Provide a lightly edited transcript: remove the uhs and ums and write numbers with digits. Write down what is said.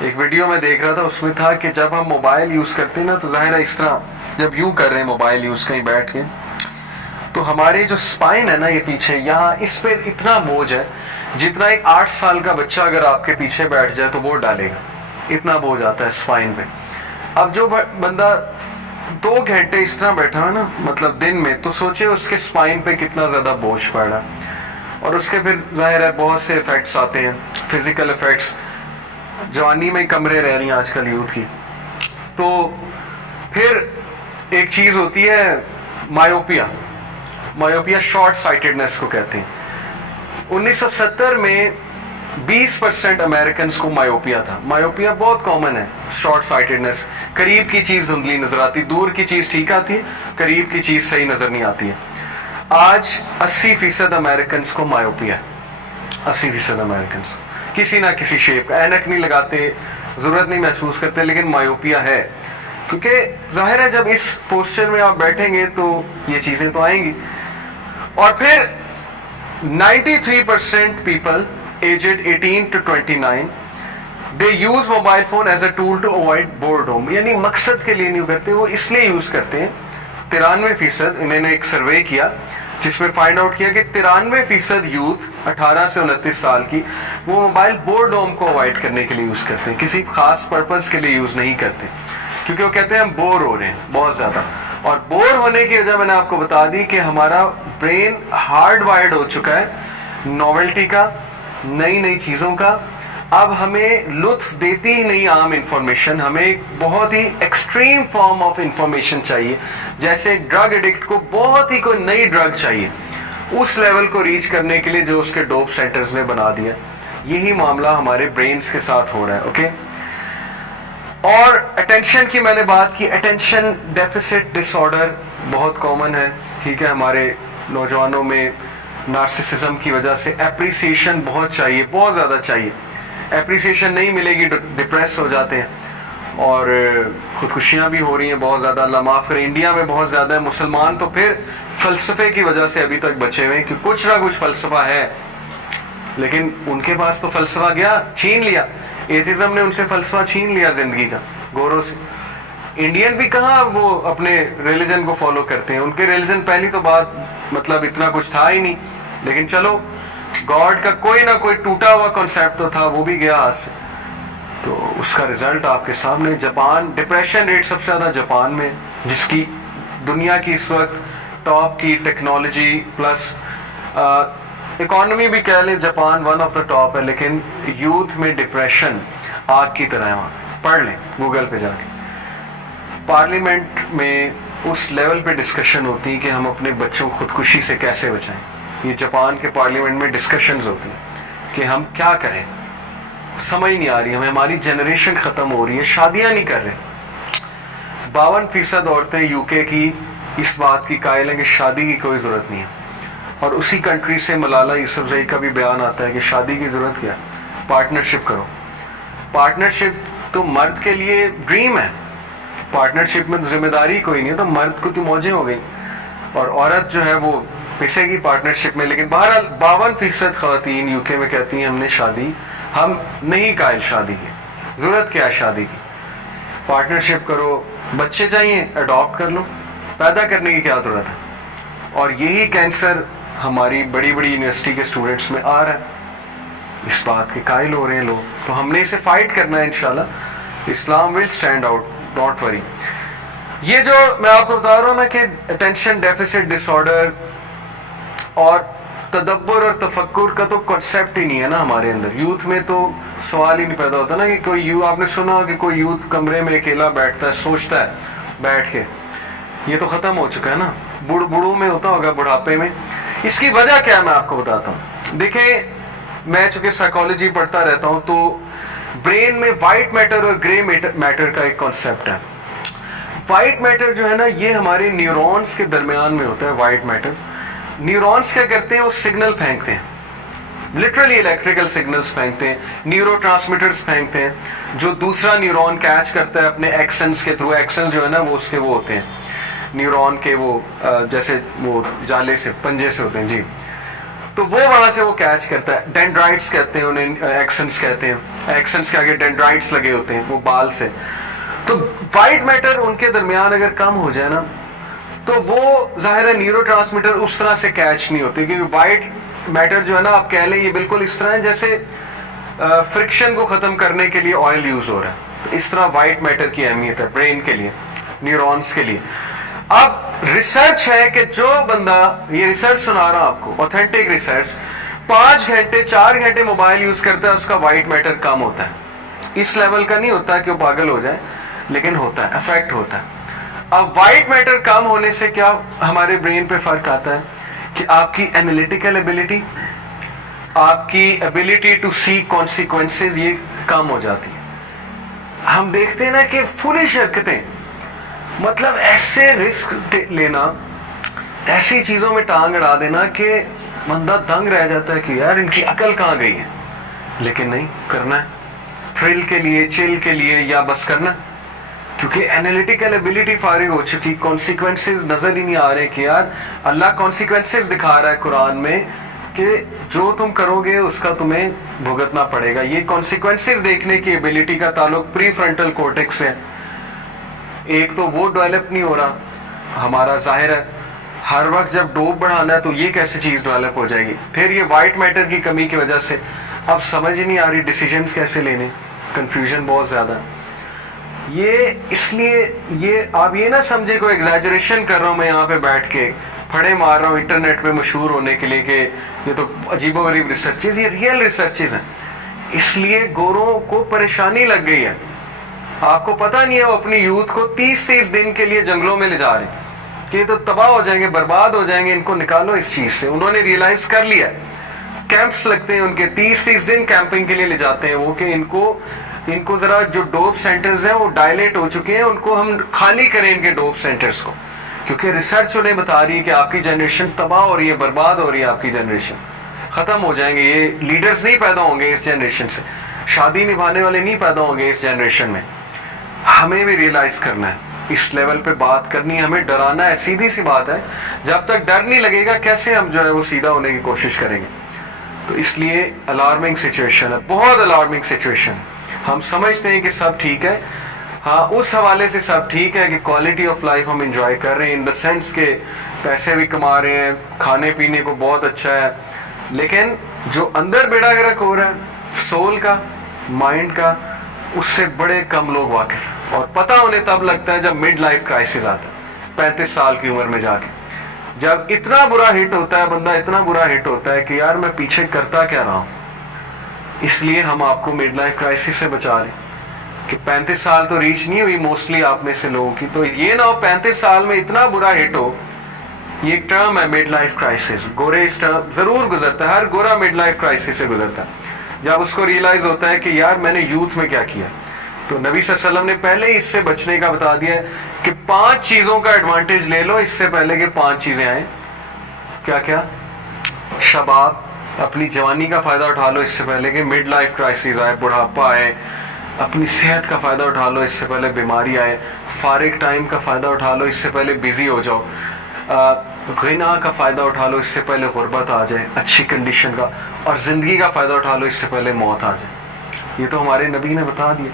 ایک ویڈیو میں دیکھ رہا تھا، اس میں تھا کہ جب ہم موبائل یوز کرتے ہیں نا تو ظاہر ہے اس طرح جب یوں کر رہے ہیں موبائل یوز کہیں بیٹھ کے، تو ہمارے جو سپائن ہے نا یہ پیچھے یہاں اس پہ اتنا بوجھ ہے جتنا ایک 8 سال کا بچہ اگر آپ کے پیچھے بیٹھ جائے تو وہ ڈالے گا، اتنا بوجھ آتا ہے سپائن پہ. اب جو بندہ 2 گھنٹے اس طرح بیٹھا ہے نا مطلب دن میں، تو سوچے اس کے سپائن پہ کتنا زیادہ بوجھ پڑ رہا ہے. اور اس کے پھر ظاہر ہے بہت سے افیکٹس آتے ہیں، فزیکل افیکٹس. جوانی میں کمرے رہ رہی ہیں آج کل یوتھ کی. تو پھر ایک چیز ہوتی ہے مایوپیا. مایوپیا شارٹ سائٹڈنس کو کہتے ہیں. 1970 میں 20% امریکنز کو مایوپیا تھا. مایوپیا بہت کامن ہے، شارٹ سائٹڈنس. قریب کی چیز دھندلی نظر آتی، دور کی چیز ٹھیک آتی ہے، قریب کی چیز صحیح نظر نہیں آتی ہے. آج 80% امریکنز کو مایوپیا ہے. 80% امریکنز کسی نہ کسی شیپ کا، اینک نہیں لگاتے، ضرورت نہیں محسوس کرتے، لیکن مایوپیا ہے. کیونکہ ظاہر ہے جب اس پوسچر میں آپ بیٹھیں گے تو یہ چیزیں تو آئیں گی. اور پھر 93% people aged 18 to 29 they use mobile phone as a tool to avoid boredom. یعنی مقصد کے لیے نہیں کرتے، وہ اس لیے یوز کرتے ہیں. 93% انہوں نے ایک سروے کیا جس میں فائنڈ آؤٹ کیا کہ 93% یوتھ 18 سے 29 سال کی وہ موبائل بورڈوم کو اوائڈ کرنے کے لیے یوز کرتے ہیں، کسی خاص پرپز کے لیے یوز نہیں کرتے. کیونکہ وہ کہتے ہیں ہم بور ہو رہے ہیں بہت زیادہ. اور بور ہونے کی وجہ میں نے آپ کو بتا دی کہ ہمارا برین ہارڈ وائرڈ ہو چکا ہے نوولٹی کا، نئی نئی چیزوں کا. اب ہمیں لطف دیتی ہی نہیں عام انفارمیشن، ہمیں بہت ہی ایکسٹریم فارم آف انفارمیشن چاہیے. جیسے ڈرگ ایڈکٹ کو بہت ہی کوئی نئی ڈرگ چاہیے، اس لیول کو ریچ کرنے کے لیے جو اس کے ڈوپ سینٹرز نے بنا دیا. یہی معاملہ ہمارے برینز کے ساتھ ہو رہا ہے. اوکے. اور اٹینشن کی میں نے بات کی. اٹینشن ڈیفیسٹ ڈس آرڈر بہت کامن ہے، ٹھیک ہے. ہمارے نوجوانوں میں نارسسزم کی وجہ سے اپریسیشن بہت چاہیے، بہت زیادہ چاہیے. اپریسیشن نہیں ملے گی ڈپریس ہو جاتے ہیں، اور خودکشیاں بھی ہو رہی ہیں بہت زیادہ. اللہ معاف کرے، انڈیا میں بہت زیادہ ہے. مسلمان تو پھر فلسفے کی وجہ سے ابھی تک بچے ہوئے ہیں کہ کچھ نہ کچھ فلسفہ ہے، لیکن ان کے پاس تو فلسفہ گیا، چھین لیا. ایتھزم نے ان سے فلسفہ چھین لیا زندگی کا گوروں سے. انڈین بھی کہاں وہ اپنے ریلیجن کو فالو کرتے ہیں، ان کے ریلیجن پہلی تو بات مطلب اتنا کچھ تھا ہی نہیں. لیکن چلو گاڈ کا کوئی نہ کوئی ٹوٹا ہوا کنسیپٹ تو تھا، وہ بھی گیا ہاتھ سے. تو اس کا رزلٹ آپ کے سامنے. جاپان ڈپریشن ریٹ سب سے زیادہ جاپان میں، جس کی دنیا کی اس وقت ٹاپ کی ٹیکنالوجی پلس اکانومی بھی کہہ لیں، Japan one of the top ہے. لیکن یوتھ میں ڈپریشن آگ کی طرح ہے وہاں. پڑھ لیں گوگل پہ جا کے. پارلیمنٹ میں اس لیول پہ ڈسکشن ہوتی ہے کہ ہم اپنے بچوں کو خودکشی سے کیسے بچائیں. یہ جاپان کے پارلیمنٹ میں ڈسکشنز ہوتی ہیں کہ ہم کیا کریں. سمجھ نہیں آ رہی ہمیں، ہماری جنریشن ختم ہو رہی ہے، شادیاں نہیں کر رہے. 52% عورتیں یو کے کی اس بات کی قائل ہیں کہ شادی کی کوئی ضرورت نہیں ہے. اور اسی کنٹری سے ملالہ یوسفزئی کا بھی بیان آتا ہے کہ شادی کی ضرورت کیا ہے، پارٹنرشپ کرو. پارٹنرشپ تو مرد کے لیے ڈریم ہے. پارٹنرشپ میں تو ذمہ داری کوئی نہیں ہے، تو مرد کو تو موجیں ہو گئی اور عورت جو ہے وہ پسے گی پارٹنرشپ میں. لیکن بہرحال 52% خواتین یو کے میں کہتی ہیں ہم نہیں قائل شادی کی. ضرورت کیا ہے شادی کی؟ پارٹنرشپ کرو. بچے چاہیے اڈاپٹ کر لو، پیدا کرنے کی کیا ضرورت ہے. اور یہی کینسر ہماری بڑی بڑی یونیورسٹی کے اسٹوڈنٹس میں آ رہا ہے. اس بات کے قائل ہو رہے ہیں لوگ. تو ہم نے اسے فائٹ کرنا ہے انشاءاللہ. Islam will stand out, don't worry. یہ جو میں آپ کو بتا رہا ہوں نا کہ اٹینشن ڈیفیسٹ ڈس آرڈر اور تدبر اور تفکر کا تو کنسیپٹ ہی نہیں ہے نا ہمارے اندر. یوتھ میں تو سوال ہی نہیں پیدا ہوتا نا کہ کوئی آپ نے سنا کہ کوئی یوتھ کمرے میں اکیلا بیٹھتا ہے، سوچتا ہے بیٹھ کے. یہ تو ختم ہو چکا ہے نا. بوڑھوں میں ہوتا ہوگا، بڑھاپے میں. اس کی وجہ کیا ہے میں آپ کو بتاتا ہوں. دیکھیں، میں چونکہ سائیکالوجی پڑھتا رہتا ہوں تو برین میں وائٹ میٹر اور گرے میٹر کا ایک کنسیپٹ ہے. وائٹ میٹر جو ہے نا یہ ہمارے نیورونز کے درمیان میں ہوتا ہے. وائٹ میٹر نیورونز کیا کرتے ہیں، وہ سگنل پھینکتے ہیں، لٹرلی الیکٹریکل سگنلز پھینکتے ہیں، نیورو ٹرانسمیٹرز پھینکتے ہیں جو دوسرا نیورون کیچ کرتا ہے اپنے ایکسنز کے تھرو. ایکسن جو ہے نا وہ اس کے وہ ہوتے ہیں نیورون کے، وہ جیسے وہ جالے سے، پنجے سے ہوتے ہیں. جی. تو وہ وہاں سے وہ کیچ کرتا ہے. ڈینڈرائٹس کہتے ہیں انہیں, ایکسنس کہتے ہیں, ایکسنس کے آگے ڈینڈرائٹس لگے ہوتے ہیں وہ بال سے. تو وائٹ میٹر ان کے درمیان اگر کم ہو جائے نا تو وہ ظاہر ہے نیورو ٹرانسمیٹر اس طرح سے کیچ نہیں ہوتے, کیونکہ وائٹ میٹر جو ہے نا آپ کہہ لیں یہ بالکل اس طرح ہے جیسے فرکشن کو ختم کرنے کے لیے آئل یوز ہو رہا ہے. تو اس طرح وائٹ میٹر کی اہمیت ہے برین کے لیے, نیورونز کے لیے. اب ریسرچ ہے کہ جو بندہ, یہ ریسرچ سنا رہا ہوں آپ کو, اوتھینٹک ریسرچ, 5 گھنٹے 4 گھنٹے موبائل یوز کرتا ہے اس کا وائٹ میٹر کم ہوتا ہے. اس لیول کا نہیں ہوتا کہ وہ پاگل ہو جائے, لیکن ہوتا ہے, افیکٹ ہوتا ہے. اب وائٹ میٹر کم ہونے سے کیا ہمارے برین پہ فرق آتا ہے کہ آپ کی انالیٹیکل ایبلٹی, آپ کی ایبلٹی ٹو سی کانسیکوینسز یہ کم ہو جاتی ہے. ہم دیکھتے ہیں نا کہ فولش حرکتیں, مطلب ایسے رسک لینا, ایسی چیزوں میں ٹانگ اڑا دینا کہ بندہ دنگ رہ جاتا ہے کہ یار ان کی عقل کہاں گئی ہے. لیکن نہیں, کرنا ہے تھرل کے لیے, چل کے لیے, یا بس کرنا, کیونکہ انالیٹیکل ایبلٹی فارغ ہو چکی, کانسیکوینسز نظر ہی نہیں آ رہے کہ یار اللہ کانسیکوینسز دکھا رہا ہے قرآن میں کہ جو تم کرو گے اس کا تمہیں بھگتنا پڑے گا. یہ کانسیکوینسز دیکھنے کی ایبلٹی کا تعلق پری فرنٹل کورٹیکس سے. ایک تو وہ ڈیولپ نہیں ہو رہا ہمارا, ظاہر ہے ہر وقت جب ڈوپ بڑھانا ہے تو یہ کیسے چیز ڈیولپ ہو جائے گی. پھر یہ وائٹ میٹر کی کمی کی وجہ سے اب سمجھ ہی نہیں آ رہی ڈیسیجنز کیسے لینے, کنفیوژن بہت زیادہ ہے. یہ اس لیے یہ آپ یہ نہ سمجھے کوئی ایگزیجریشن کر رہا ہوں میں یہاں پہ بیٹھ کے پھڑے مار رہا ہوں انٹرنیٹ پہ مشہور ہونے کے لیے کہ یہ تو عجیب و غریب ریسرچز, یہ ریئل ریسرچز ہیں. اس لیے گوروں کو پریشانی لگ گئی ہے, آپ کو پتہ نہیں ہے, وہ اپنی یوتھ کو 30 دن کے لیے جنگلوں میں لے جا رہے ہیں کہ یہ تو تباہ ہو جائیں گے, برباد ہو جائیں گے, ان کو نکالو اس چیز سے. انہوں نے ریئلائز کر لیا, کیمپس لگتے ہیں ان کے, 30 دن کیمپنگ کے لیے لے جاتے ہیں وہ کہ ان کو ذرا جو ڈوپ سینٹرز ہیں وہ ڈائلیٹ ہو چکے ہیں, ان کو ہم خالی کریں ان کے ڈوپ سینٹرز کو, کیونکہ ریسرچ انہیں بتا رہی ہے کہ آپ کی جنریشن تباہ ہو رہی ہے, برباد ہو رہی ہے, آپ کی جنریشن ختم ہو جائیں گے, یہ لیڈرز نہیں پیدا ہوں گے اس جنریشن سے, شادی نبھانے والے نہیں پیدا ہوں گے اس جنریشن میں. ہمیں بھی ریئلائز کرنا ہے, اس لیول پہ بات کرنی ہے, ہمیں ڈرانا ہے. سیدھی سی بات ہے, جب تک ڈر نہیں لگے گا کیسے ہم جو ہے وہ سیدھا ہونے کی کوشش کریں گے. تو اس لیے الارمنگ سچویشن ہے, بہت الارمنگ سچویشن. ہم سمجھتے ہیں کہ سب ٹھیک ہے, ہاں اس حوالے سے سب ٹھیک ہے کہ کوالٹی آف لائف ہم انجوائے کر رہے ہیں, ان دا سینس کہ پیسے بھی کما رہے ہیں, کھانے پینے کو بہت اچھا ہے, لیکن جو اندر بیڑا گرک ہو رہا ہے سول کا, مائنڈ کا, اس سے بڑے کم لوگ واقف ہیں. اور پتہ انہیں تب لگتا ہے جب مڈ لائف کرائسس آتا ہے, 35 سال کی عمر میں جا کے, جب اتنا برا ہٹ ہوتا ہے بندہ, اتنا برا ہٹ ہوتا ہے کہ یار میں پیچھے کرتا کیا رہا ہوں. اس لیے ہم آپ کو مڈ لائف کرائسس سے بچا رہے ہیں کہ 35 سال تو ریچ نہیں ہوئی موسٹلی آپ میں سے لوگوں کی, تو یہ نہ ہو 35 سال میں اتنا برا ہٹ ہو. یہ ایک ٹرم ہے مڈ لائف کرائسس, گورے اس ٹرم ضرور گزرتا ہے, ہر گورا مڈ لائف کرائسس سے گزرتا ہے جب اس کو ریئلائز ہوتا ہے کہ یار میں نے یوتھ میں کیا کیا. تو نبی صلی اللہ علیہ وسلم نے پہلے ہی اس سے بچنے کا بتا دیا ہے کہ 5 چیزوں کا ایڈوانٹیج لے لو اس سے پہلے کہ 5 چیزیں آئیں. کیا کیا؟ شباب, اپنی جوانی کا فائدہ اٹھا لو اس سے پہلے کہ مڈ لائف کرائسس آئے, بڑھاپا آئے. اپنی صحت کا فائدہ اٹھا لو اس سے پہلے بیماری آئے. فارغ ٹائم کا فائدہ اٹھا لو اس سے پہلے بیزی ہو جاؤ. غنا کا فائدہ اٹھا لو اس سے پہلے غربت آ جائے, اچھی کنڈیشن کا. اور زندگی کا فائدہ اٹھا لو اس سے پہلے موت آ جائے. یہ تو ہمارے نبی نے بتا دیا.